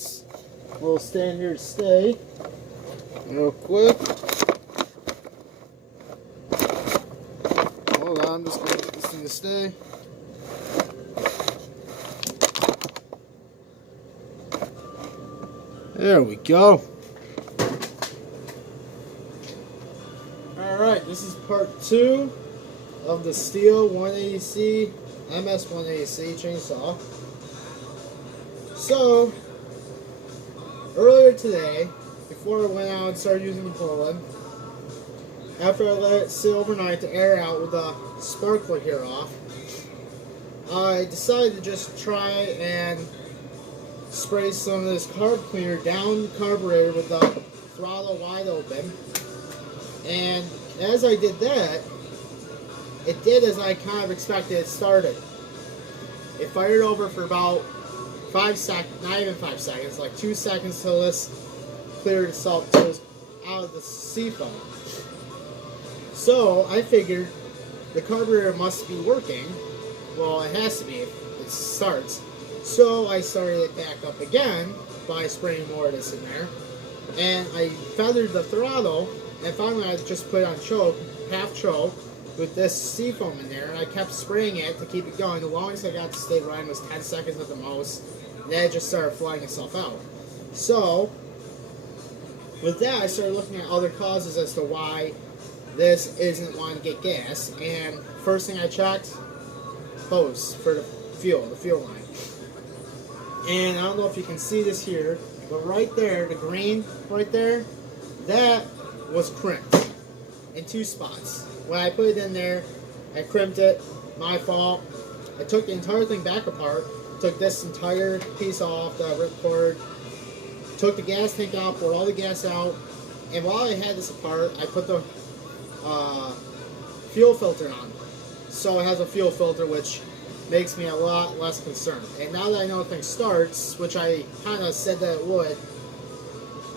this little stand here to stay. Real quick. Hold on, I'm just going to get this thing to stay. There we go. Alright, this is part 2 of the STHil 180C MS 180C chainsaw. So, earlier today, before I went out and started using the Poland, after I let it sit overnight to air out with the sparkler here off, I decided to just try and spray some of this carb cleaner down the carburetor with the throttle wide open. And as I did that, it did as I kind of expected it started. It fired over for about 5 seconds, not even 5 seconds, like 2 seconds till this cleared itself out of the seafoam. So I figured the carburetor must be working. Well, it has to be if it starts. So I started it back up again by spraying more of this in there. And I feathered the throttle, and finally I just put it on choke, half choke, with this seafoam in there, and I kept spraying it to keep it going. The longest I got to stay running was 10 seconds at the most, and then it just started flying itself out. So, with that, I started looking at other causes as to why this isn't wanting to get gas, and first thing I checked, hose for the fuel line. And I don't know if you can see this here, but right there, the green right there, that was crimped in 2 spots. When I put it in there, I crimped it, my fault. I took the entire thing back apart, took this entire piece off, the ripcord, took the gas tank out, poured all the gas out, and while I had this apart, I put the fuel filter on. So it has a fuel filter, which makes me a lot less concerned. And now that I know the thing starts, which I kind of said that it would,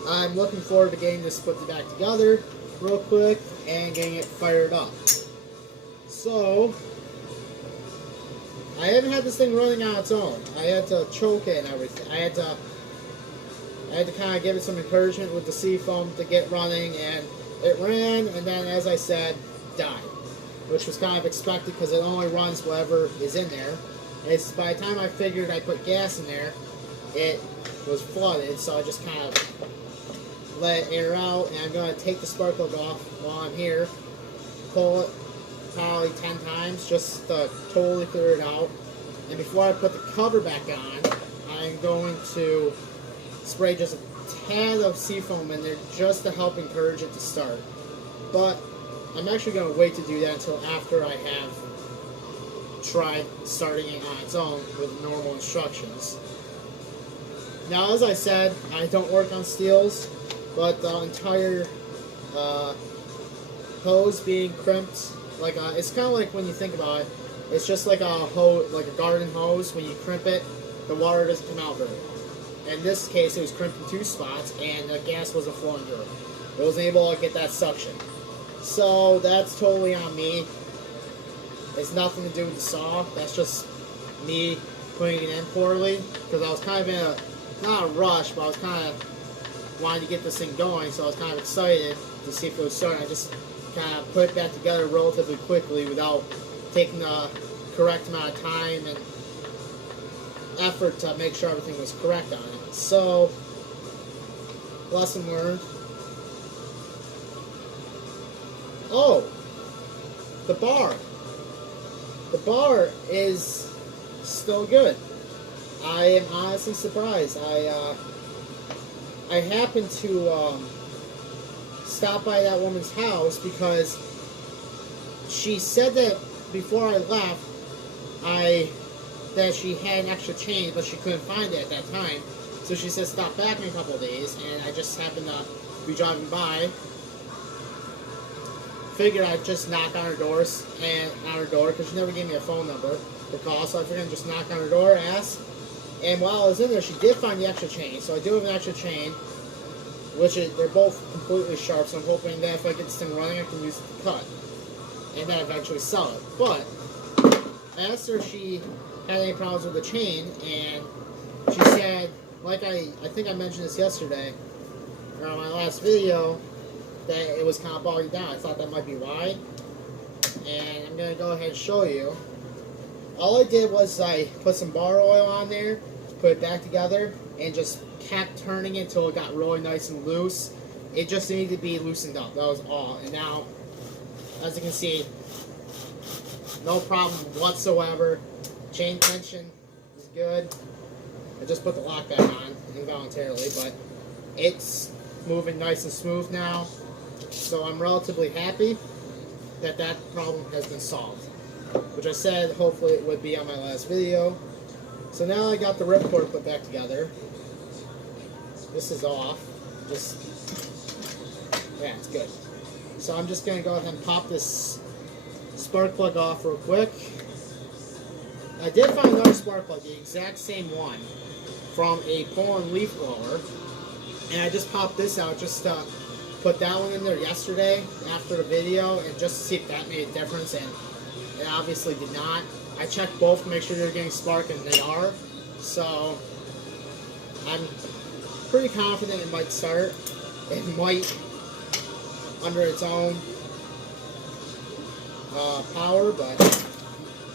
I'm looking forward to getting this put back together real quick and getting it fired up. So, I haven't had this thing running on its own. I had to choke it and everything. I had to kind of give it some encouragement with the seafoam to get running, and it ran, and then, as I said, died. Which was kind of expected because it only runs whatever is in there. It's by the time I figured I put gas in there, it was flooded, so I just kind of let it air out, and I'm going to take the spark plug off while I'm here, pull it probably 10 times just to totally clear it out. And before I put the cover back on, I'm going to spray just a tad of seafoam in there just to help encourage it to start. But I'm actually going to wait to do that until after I have tried starting it on its own with normal instructions. Now, as I said, I don't work on STHILs, but the entire hose being crimped, like it's kind of like when you think about it, it's just like a hose, like a garden hose. When you crimp it, the water doesn't come out very well. In this case, it was crimped in 2 spots, and the gas wasn't flowing through. It wasn't able to get that suction. So that's totally on me. It's nothing to do with the saw. That's just me putting it in poorly, because I was kind of in a, not a rush, but I was kind of wanting to get this thing going, so I was kind of excited to see if it was starting. I just kind of put it back together relatively quickly without taking the correct amount of time and effort to make sure everything was correct on it. So, lesson learned. Oh, the bar. The bar is still good. I am honestly surprised. I happened to stop by that woman's house because she said that before I left, that she had an extra chain, but she couldn't find it at that time. So she said stop back in a couple of days, and I just happened to be driving by. Figured I'd just knock on her doors because she never gave me a phone number to call, so I figured I'd just knock on her door, ask. And while I was in there, she did find the extra chain, so I do have an extra chain, which they're both completely sharp, so I'm hoping that if I get this thing running, I can use it to cut, and then eventually sell it. But I asked her if she had any problems with the chain, and she said like I think I mentioned this yesterday, or on my last video, that it was kind of bogged down. I thought that might be why. And I'm going to go ahead and show you. All I did was I put some bar oil on there, put it back together, and just kept turning it until it got really nice and loose. It just needed to be loosened up. That was all. And now, as you can see, no problem whatsoever. Chain tension is good. I just put the lock back on involuntarily, but it's moving nice and smooth now. So I'm relatively happy that that problem has been solved, which I said hopefully it would be on my last video. So now I got the ripcord put back together. This is off. Just, yeah, it's good. So I'm just going to go ahead and pop this spark plug off real quick. I did find another spark plug, the exact same one, from a Poland leaf blower. And I just popped this out just to put that one in there yesterday after the video, and just to see if that made a difference, and it obviously did not. I checked both to make sure they're getting spark, and they are. So I'm pretty confident it might start. It might under its own power, but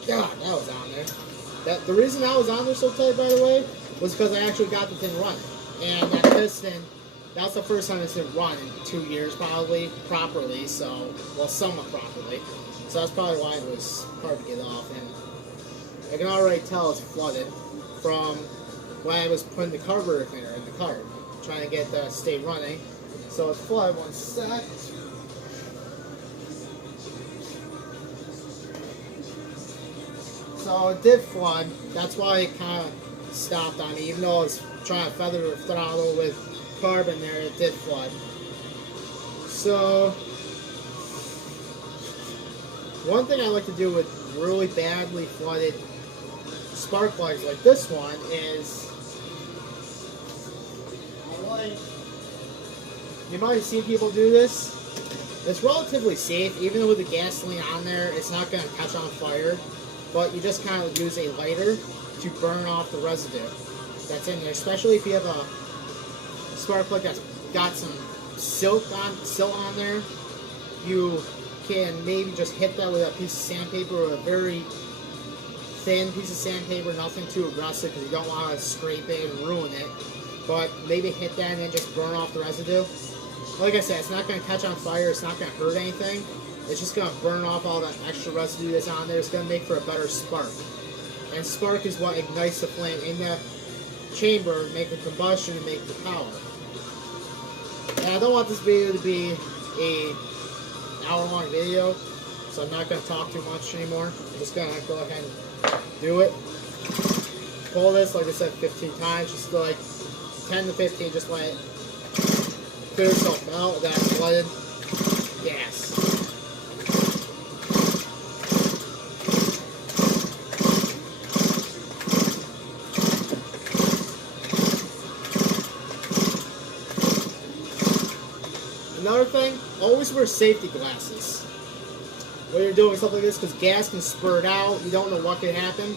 God, that was on there. The reason that was on there so tight, by the way, was because I actually got the thing running. And that piston, that's the first time it's been run in 2 years probably, properly, so, well, somewhat properly. So that's probably why it was hard to get off. And I can already tell it's flooded from when I was putting the carburetor cleaner in the car, trying to get the stay running. So it's flooded. One sec. So it did flood. That's why it kind of stopped on me, even though I was trying to feather the throttle with carbon there, it did flood. So one thing I like to do with really badly flooded spark plugs like this one is, you might have seen people do this. It's relatively safe, even with the gasoline on there, it's not going to catch on fire, but you just kind of use a lighter to burn off the residue that's in there, especially if you have a spark plug that's got some silt on there. You can maybe just hit that with a piece of sandpaper, or a very thin piece of sandpaper, nothing too aggressive because you don't want to scrape it and ruin it, but maybe hit that and then just burn off the residue. Like I said, it's not going to catch on fire, it's not going to hurt anything, it's just going to burn off all that extra residue that's on there. It's going to make for a better spark. And spark is what ignites the flame in the chamber, make the combustion, and make the power. And I don't want this video to be a hour-long video, so I'm not going to talk too much anymore. I'm just going to go ahead and do it. Pull this, like I said, 15 times, just like 10 to 15, just let it clear itself out of that flooded gas. Another thing, always wear safety glasses when you're doing something like this, because gas can spurt out. You don't know what can happen.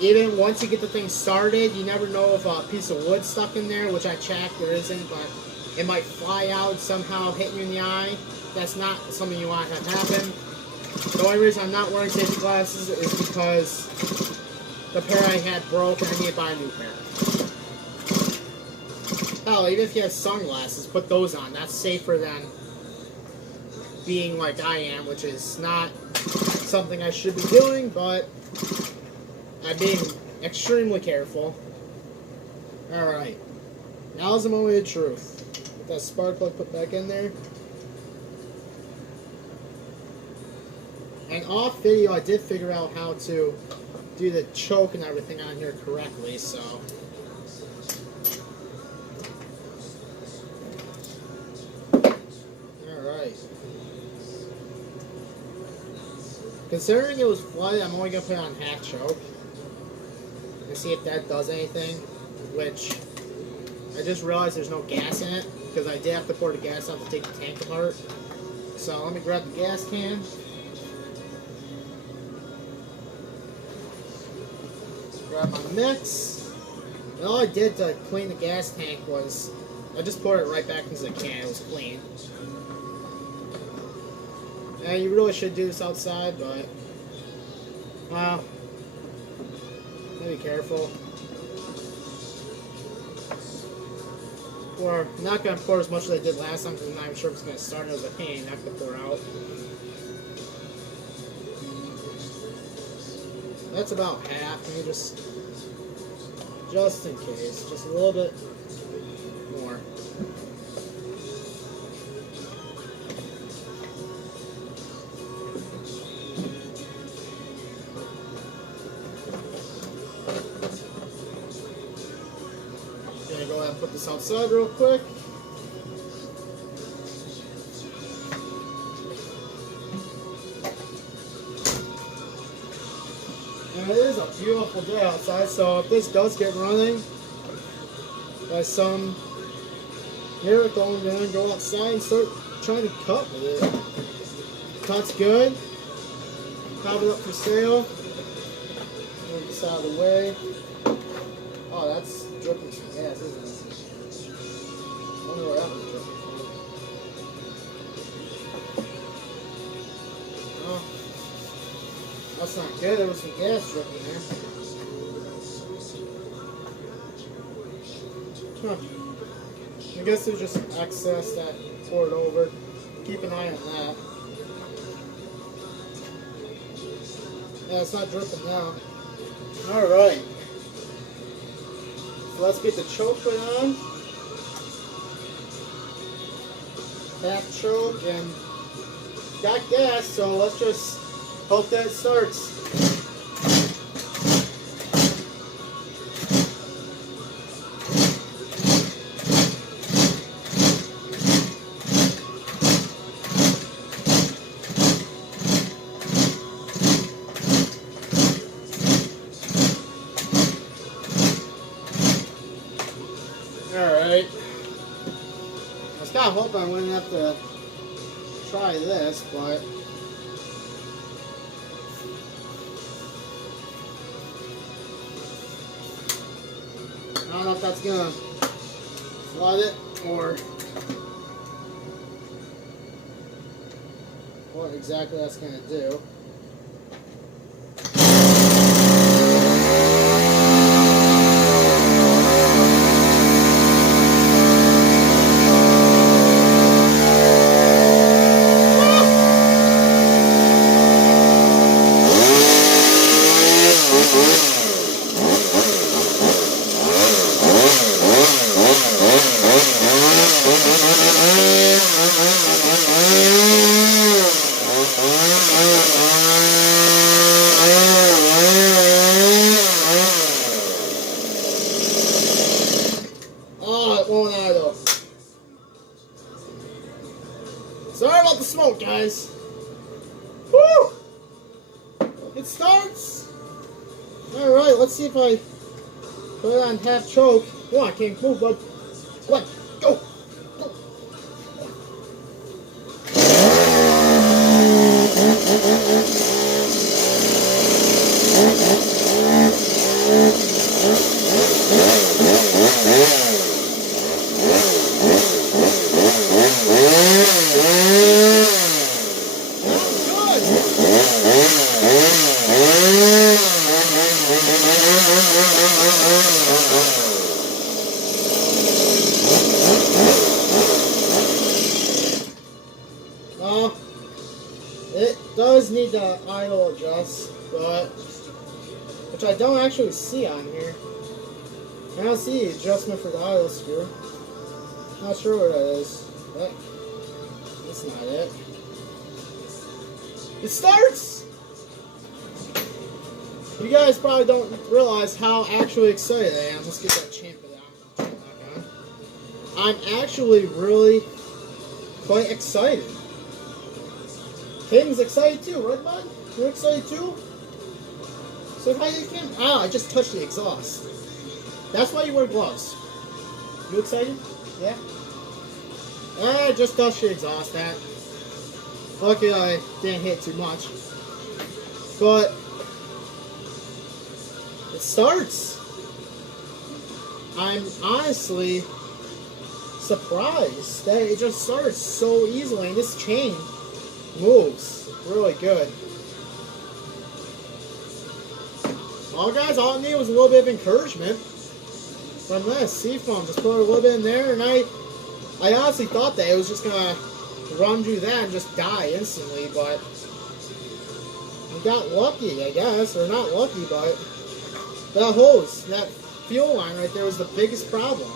Even once you get the thing started, you never know if a piece of wood stuck in there, which I checked, there isn't, but it might fly out somehow, hit you in the eye. That's not something you want to have happen. The only reason I'm not wearing safety glasses is because the pair I had broke and I need to buy a new pair. Hell, even if you have sunglasses, put those on. That's safer than being like I am, which is not something I should be doing, but I'm being extremely careful. Alright, now's the moment of truth. Get that spark plug put back in there. And off video, I did figure out how to do the choke and everything on here correctly, so. Alright. Considering it was flooded, I'm only going to put it on half choke. And see if that does anything, which I just realized there's no gas in it, because I did have to pour the gas out to take the tank apart. So let me grab the gas can. Grab my mix. And all I did to clean the gas tank was I just poured it right back into the can. It was clean. And you really should do this outside, but be careful. Or I'm not gonna pour as much as I did last time because I'm not even sure if it's gonna start as a pain. I have to pour out. That's about half. Maybe just in case, just a little bit more. Gonna go ahead and put this outside real quick. And it is a beautiful day outside, so if this does get running by some miracle, I'm gonna go outside and start trying to cut with it. Cut's good. Have it up for sale. Move this out of the way. Oh, that's dripping some gas, isn't it? I wonder where that was dripping from. Oh, that's not good. There was some gas dripping there. Huh. I guess it was just excess that poured over. Keep an eye on that. Yeah, it's not dripping now. Alright. So let's get the choke put on. Half choke, and got gas, so let's just hope that it starts. Alright. I was kind of hoping I wouldn't have to try this, but I don't know if that's gonna flood it or what exactly that's gonna do. Oh, it won't idle. Sorry about the smoke, guys. Woo! It starts. Alright, let's see if I put it on half choke. Come on, I can't move, bud. What? Go! Go! It does need to idle adjust, but which I don't actually see on here. I don't see the adjustment for the idle screw. Not sure where that is. But that's not it. It starts! You guys probably don't realize how actually excited I am. Let's get that champ back on. I'm actually really quite excited. King's excited too, right, bud? You're excited too? So how you can? Ah, I just touched the exhaust. That's why you wear gloves. You excited? Yeah? I just touched the exhaust, that. Lucky I didn't hit too much. But it starts. I'm honestly surprised that it just starts so easily, and this chain moves really good. Well, guys, all I needed was a little bit of encouragement from this seafoam. Just put a little bit in there, and I honestly thought that it was just gonna run through that and just die instantly, but we got lucky, I guess, or not lucky, but that hose, that fuel line right there was the biggest problem.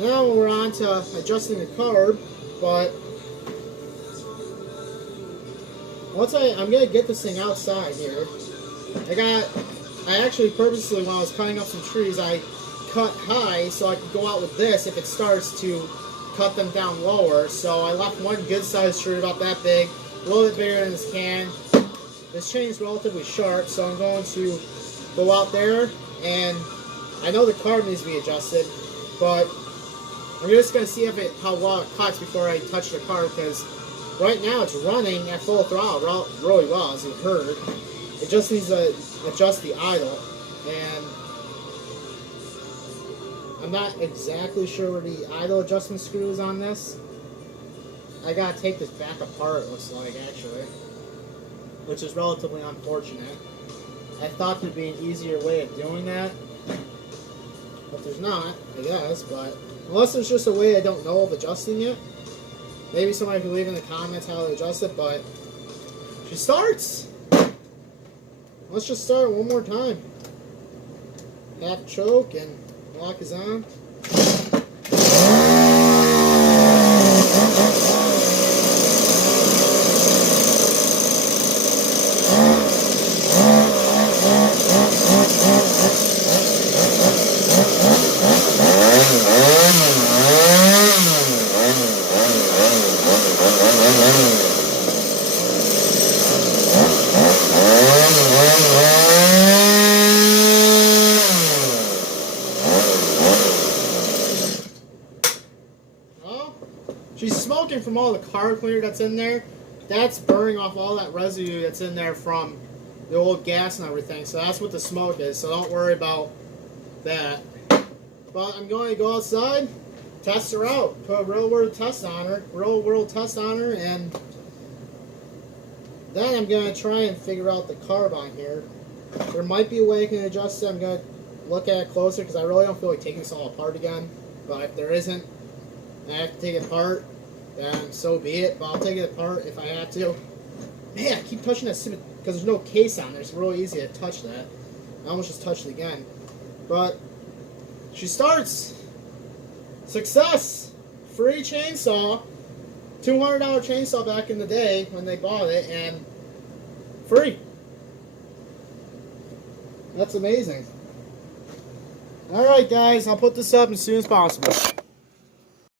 Now we're on to adjusting the carb, but I'm gonna get this thing outside here. I actually purposely, when I was cutting up some trees, I cut high so I could go out with this if it starts to cut them down lower. So I left one good sized tree about that big, a little bit bigger than this can. This chain is relatively sharp, so I'm going to go out there, and I know the carb needs to be adjusted, but I'm just going to see how well it cuts before I touch the carb, because right now it's running at full throttle really well, as you heard. It just needs to adjust the idle, and I'm not exactly sure where the idle adjustment screw is on this. I gotta take this back apart, it looks like, actually, which is relatively unfortunate. I thought there'd be an easier way of doing that, but there's not, I guess. But unless there's just a way I don't know of adjusting it, maybe somebody can leave in the comments how to adjust it. But she starts. Let's just start one more time. Half choke and lock is on. She's smoking from all the carb cleaner that's in there. That's burning off all that residue that's in there from the old gas and everything. So that's what the smoke is. So don't worry about that. But I'm going to go outside, test her out, put a real world test on her, and then I'm going to try and figure out the carb on here. There might be a way I can adjust it. I'm going to look at it closer because I really don't feel like taking this all apart again. But if there isn't, and I have to take it apart, then so be it. But I'll take it apart if I have to. Man, I keep touching that stupid, because there's no case on there. It's really easy to touch that. I almost just touched it again. But she starts. Success! Free chainsaw. $200 chainsaw back in the day when they bought it, and free. That's amazing. Alright guys, I'll put this up as soon as possible.